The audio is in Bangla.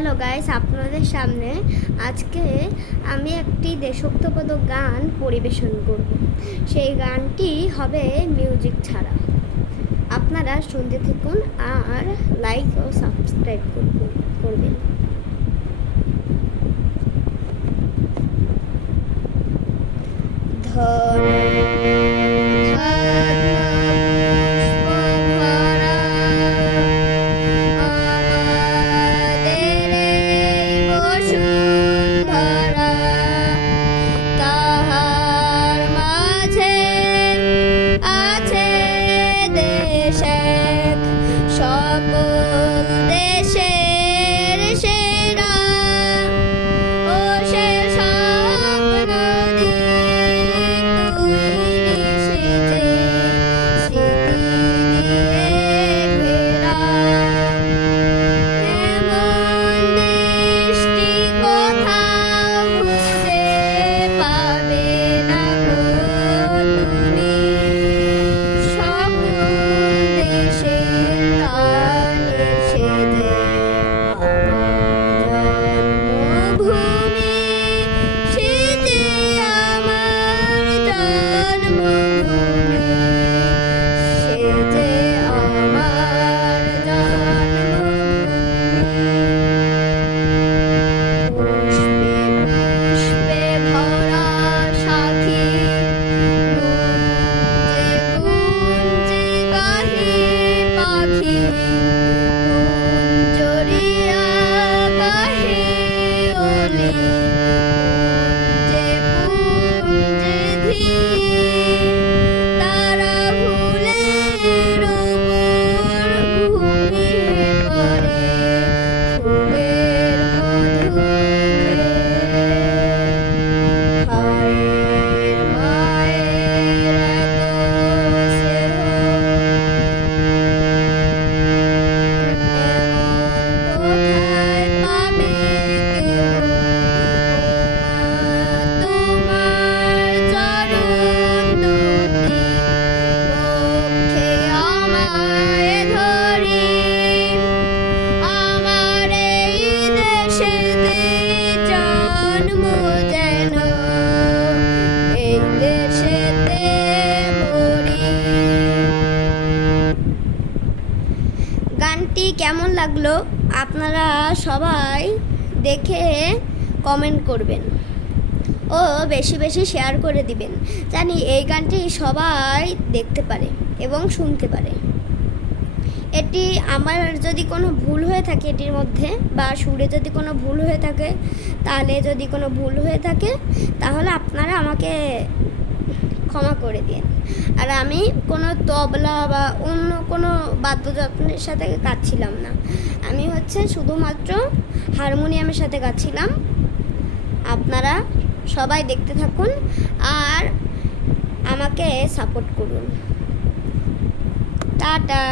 হ্যালো গাইস, আপনাদের সামনে আজকে আমি একটি দেশোক্তপদ গান পরিবেশন করব। সেই গানটি হবে মিউজিক ছাড়া। আপনারা শুনতে থাকুন আর লাইক ও সাবস্ক্রাইব করবেন। গানটি কেমন লাগল আপনারা সবাই দেখে কমেন্ট করবেন। ও বেশি বেশি শেয়ার করে দিবেন। জানি এই গানটি সবাই দেখতে পারে এবং শুনতে পারে। এটি আমার যদি কোনো ভুল হয়ে থাকে এটির মধ্যে বা সুরে যদি কোনো ভুল হয়ে থাকে তাহলে যদি কোনো ভুল হয়ে থাকে, তাহলে আপনারা আমাকে ক্ষমা করে দিন। আর আমি কোনো তবলা বা অন্য কোনো বাদ্যযন্ত্রের সাথে গাচ্ছিলাম না। আমি হচ্ছে শুধুমাত্র হারমোনিয়ামের সাথে গাচ্ছিলাম। আপনারা সবাই দেখতে থাকুন আর আমাকে সাপোর্ট করুন। টাটা।